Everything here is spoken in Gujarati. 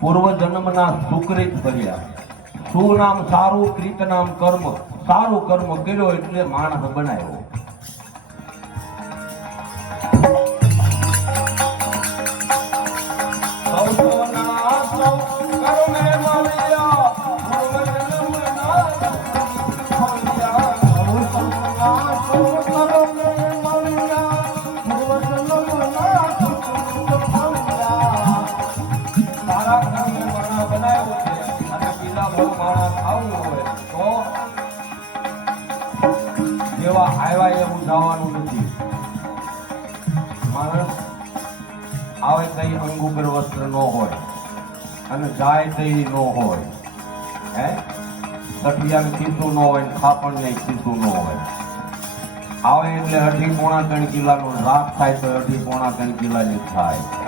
પૂર્વ જન્મના સુકૃત કર્યા. સુનામ સારું, કૃત નામ કર્મ. સારું કર્મ કર્યો એટલે માણસ બનાવ્યો. જેવા આવ્યા એવું જવાનું નથી. માણસ આવે તઈ અંગ ઉપર વસ્ત્ર ન હોય અને જાય તઈ ન હોય. સઠિયાને ખીસું ન હોય, ખાપણને ખીસું ન હોય. આવે એટલે 2.5-3 કિલાનો રાત થાય તો 2.5-3 કિલાની થાય.